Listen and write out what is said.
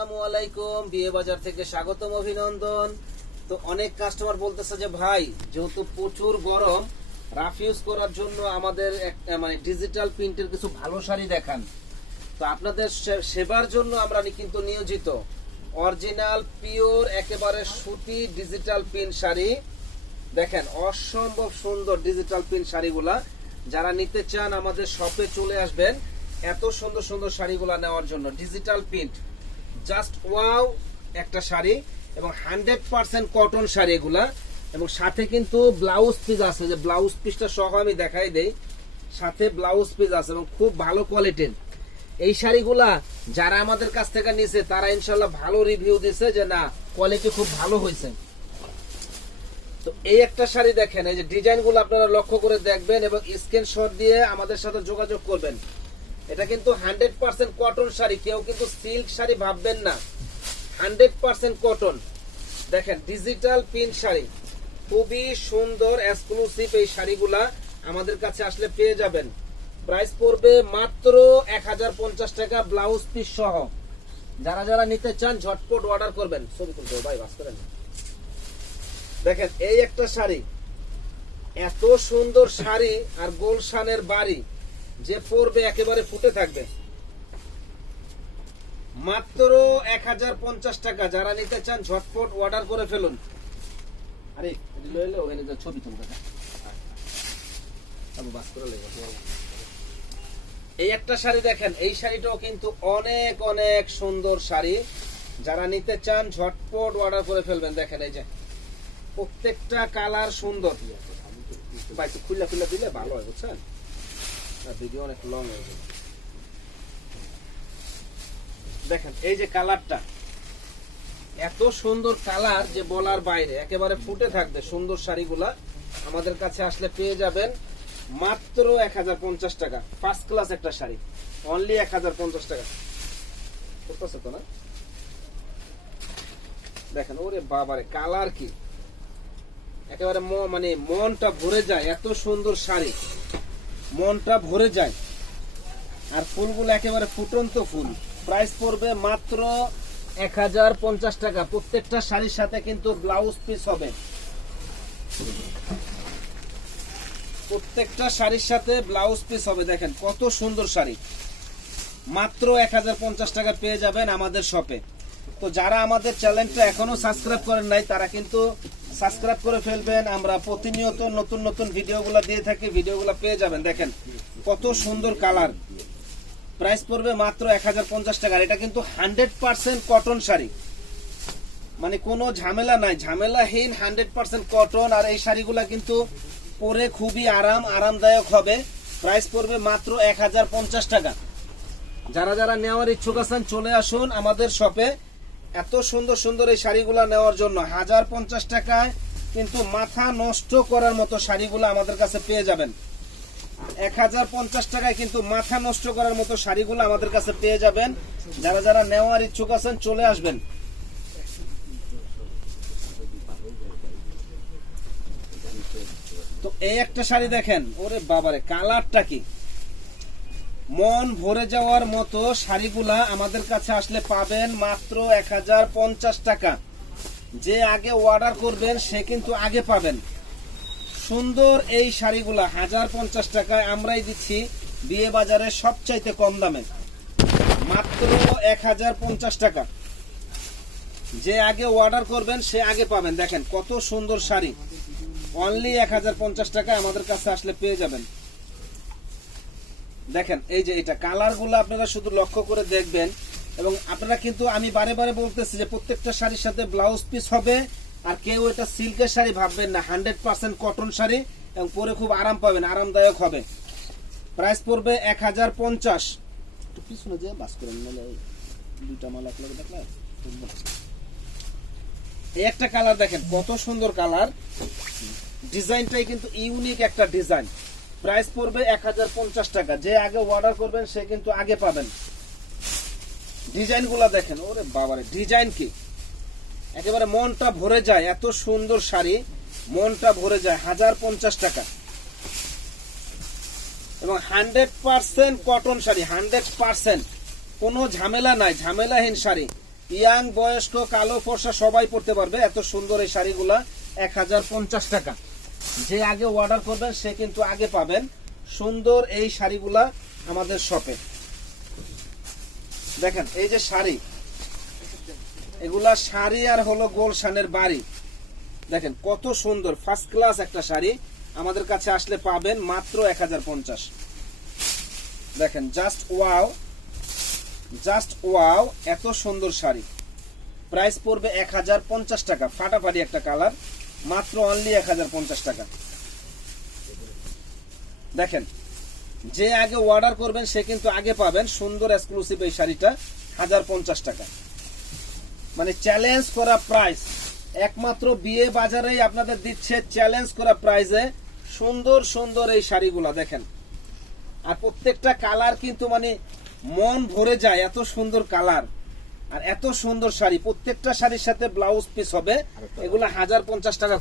আসসালামু আলাইকুম, বিয়ে বাজার থেকে স্বাগতম, অভিনন্দন। তো অনেক কাস্টমার বলতেছে যে, ভাই, যেহেতু প্রচুর গরম রাফ ইউজ করার জন্য আমাদের মানে ডিজিটাল প্রিন্টের কিছু ভালো শাড়ি দেখান। তো আপনাদের সেবার জন্য আমরা কিন্তু নিয়োজিত। অরিজিনাল পিওর একেবারে সুতি ডিজিটাল প্রিন্ট শাড়ি। দেখেন, অসম্ভব সুন্দর ডিজিটাল প্রিন্ট শাড়িগুলা। যারা নিতে চান, আমাদের শপে চলে আসবেন। এত সুন্দর সুন্দর শাড়িগুলা নেওয়ার জন্য ডিজিটাল প্রিন্ট জাস্ট ওয়াও একটা শাড়ি এবং হান্ড্রেড পার্সেন্ট কটন শাড়ি এগুলা। এবং সাথে কিন্তু ব্লাউজ পিস আছে, যে ব্লাউজ পিসটা সহ আমি দেখাই দেই। সাথে ব্লাউজ পিস আছে এবং খুব ভালো কোয়ালিটির এই শাড়িগুলা যারা আমাদের কাছ থেকে নিছে, তারা ইনশাল্লাহ ভালো রিভিউ দিছে যে না, কোয়ালিটি খুব ভালো হয়েছে তো এই একটা শাড়ি দেখেন, এই যে ডিজাইনগুলো আপনারা লক্ষ্য করে দেখবেন এবং স্ক্রিনশট দিয়ে আমাদের সাথে যোগাযোগ করবেন। এটা কিন্তু হান্ড্রেড পার্সেন্ট কটন শাড়ি। কেউ কিন্তু সিল্ক শাড়ি ভাববেন না। Hundred percent cotton. দেখেন ডিজিটাল প্রিন্ট শাড়ি। খুবই সুন্দর এক্সক্লুসিভ এই শাড়িগুলা আমাদের কাছে আসলে পেয়ে যাবেন। প্রাইস পড়বে মাত্র এক হাজার পঞ্চাশ টাকা ব্লাউজ পিস সহ। যারা যারা নিতে চান, ঝটপট অর্ডার করবেন। ছবি তুলতে ভাই, বাস করেন দেখেন, এই একটা শাড়ি। এত সুন্দর শাড়ি আর গোলশানের বাড়ি। যে পরবে একেবারে ফুটে থাকবে। মাত্র এক হাজার পঞ্চাশ টাকা। যারা নিতে চান ঝটপট অর্ডার করে ফেলুন। আরে লইলে ওখানে যা ছবি তুলবে বাস করে লইব। এই একটা শাড়ি দেখেন এই শাড়িটাও কিন্তু অনেক অনেক সুন্দর শাড়ি। যারা নিতে চান ঝটপট অর্ডার করে ফেলবেন। দেখেন এই যে প্রত্যেকটা কালার সুন্দর। খুলে খুলে দিলে ভালো হয় বুঝছেন? দেখেন, এই যে কালারটা এত সুন্দর কালার যে বলার বাইরে, একেবারে ফুটে থাকবে সুন্দর শাড়িগুলা। আমাদের কাছে আসলে পেয়ে যাবেন মাত্র এক হাজার পঞ্চাশ টাকা। ফার্স্ট ক্লাস একটা শাড়ি অনলি এক হাজার পঞ্চাশ টাকা। করতেছে তো না? দেখেন, ওরে বাবারে কালার কি? একেবারে মানে মনটা ভরে যায়, এত সুন্দর শাড়ি। মনটা ভরে যায়। আর ফুলগুলো একেবারে ফুটন্ত ফুল। প্রাইস পড়বে মাত্র এক হাজার পঞ্চাশ টাকা। প্রত্যেকটা শাড়ির সাথে কিন্তু ব্লাউজ পিস হবে। প্রত্যেকটা শাড়ির সাথে ব্লাউজ পিস হবে। দেখেন কত সুন্দর শাড়ি। মাত্র এক হাজার পঞ্চাশ টাকা পেয়ে যাবেন আমাদের শপে তো যারা আমাদের চ্যানেলটা এখনও সাবস্ক্রাইব করেন নাই, তারা কিন্তু সাবস্ক্রাইব করে ফেলবেন। আমরা প্রতিনিয়ত নতুন নতুন ভিডিওগুলো দিয়ে থাকি, ভিডিওগুলো পেয়ে যাবেন। দেখেন, কত সুন্দর কালার। প্রাইস পড়বে মাত্র এক হাজার পঞ্চাশ টাকা। এটা কিন্তু হান্ড্রেড পার্সেন্ট কটন শাড়ি। মানে কোনো ঝামেলা নাই। ঝামেলাহীন হান্ড্রেড পার্সেন্ট কটন। আর এই শাড়িগুলা কিন্তু পরে খুবই আরাম, আরামদায়ক হবে। প্রাইস পড়বে মাত্র এক হাজার পঞ্চাশ টাকা। যারা যারা নেওয়ার ইচ্ছুক আছেন, চলে আসুন আমাদের শপে। এত সুন্দর সুন্দর এই শাড়িগুলা নেওয়ার জন্য হাজার পঞ্চাশ টাকায় কিন্তু মাথা নষ্ট করার মতো শাড়িগুলো আমাদের কাছে পেয়ে যাবেন। এক হাজার পঞ্চাশ টাকায় কিন্তু মাথা নষ্ট করার মতো শাড়িগুলো আমাদের কাছে পেয়ে যাবেন। যারা যারা নেওয়ার ইচ্ছুক আছেন, চলে আসবেন। তো এই একটা শাড়ি দেখেন, ওরে বাবারে, কালারটা কি? মন ভরে যাওয়ার মতো শাড়িগুলা আমাদের কাছে আসলে পাবেন মাত্র এক হাজার পঞ্চাশ টাকা। যে আগে অর্ডার করবেন, সে কিন্তু আগে পাবেন। সুন্দর এই শাড়িগুলা, হাজার পঞ্চাশ টাকায় আমরাই দিচ্ছি বিয়ে বাজারে সবচাইতে কম দামে। মাত্র এক হাজার পঞ্চাশ টাকা। যে আগে অর্ডার করবেন, সে আগে পাবেন। দেখেন কত সুন্দর শাড়ি। অনলি এক হাজার পঞ্চাশ টাকা আমাদের কাছে আসলে পেয়ে যাবেন। দেখেন, এই যে এটা কালারগুলো আপনারা শুধু লক্ষ্য করে দেখবেন এবং আপনারা কিন্তু আমি বারে বারে বলতেছি যে প্রত্যেকটা শাড়ির সাথে ব্লাউজ পিস হবে আর কেউ এটা সিল্কের শাড়ি ভাববেন না হান্ড্রেড পার্সেন্ট কটন শাড়ি এবং পরে খুব আরাম পাবেন, আরামদায়ক হবে। প্রাইস পড়বে এক হাজার পঞ্চাশ। পিছনে যে বাস করেন দুইটা মাল এক লগে দেখলে এই একটা কালার দেখেন, কত সুন্দর কালার ডিজাইনটাই কিন্তু ইউনিক একটা ডিজাইন প্রাইস পড়বে এক হাজার পঞ্চাশ টাকা। যে আগে অর্ডার করবেন, সে কিন্তু আগে পাবেন। ডিজাইনগুলা দেখেন, ওরে বাবারে, ডিজাইন কি? একেবারে মনটা ভরে যায়, এত সুন্দর শাড়ি, মনটা ভরে যায়, হাজার পঞ্চাশ টাকা। এবং hundred percent cotton sari, hundred percent. কোনো ঝামেলা নাই, ঝামেলাহীন শাড়ি। ইয়াং, বয়স্ক, কালো, ফর্সা সবাই পড়তে পারবে, এত সুন্দর এই শাড়িগুলা, এক হাজার পঞ্চাশ টাকা। যে আগে অর্ডার করবেন, সে কিন্তু আগে পাবেন। সুন্দর এই শাড়িগুলা আমাদের শপে দেখেন, এই যে শাড়ি, এগুলা শাড়ি আর হলো গোলশানের বাড়ি। দেখেন, কত সুন্দর ফার্স্ট ক্লাস একটা শাড়ি। আমাদের কাছে আসলে পাবেন মাত্র এক হাজার পঞ্চাশ। দেখেন জাস্ট ওয়াও জাস্ট ওয়াও এত সুন্দর শাড়ি। প্রাইস পড়বে এক হাজার পঞ্চাশ টাকা, ফাটাফাটি একটা কালার মাত্র অনলি এক হাজার পঞ্চাশ টাকা। দেখেন, যে আগে অর্ডার করবেন, সে কিন্তু আগে পাবেন সুন্দর এক্সক্লুসিভ এই শাড়িটা, হাজার পঞ্চাশ টাকা। মানে চ্যালেঞ্জ করা প্রাইস একমাত্র বিয়ে বাজারেই আপনাদের দিচ্ছে চ্যালেঞ্জ করা প্রাইসে সুন্দর সুন্দর এই শাড়িগুলা, দেখেন। আর প্রত্যেকটা কালার কিন্তু মানে মন ভরে যায়, এত সুন্দর কালার আর এত সুন্দর শাড়ি প্রত্যেকটা শাড়ির সাথে ব্লাউজ পিস হবে এগুলো হাজার পঞ্চাশ টাকা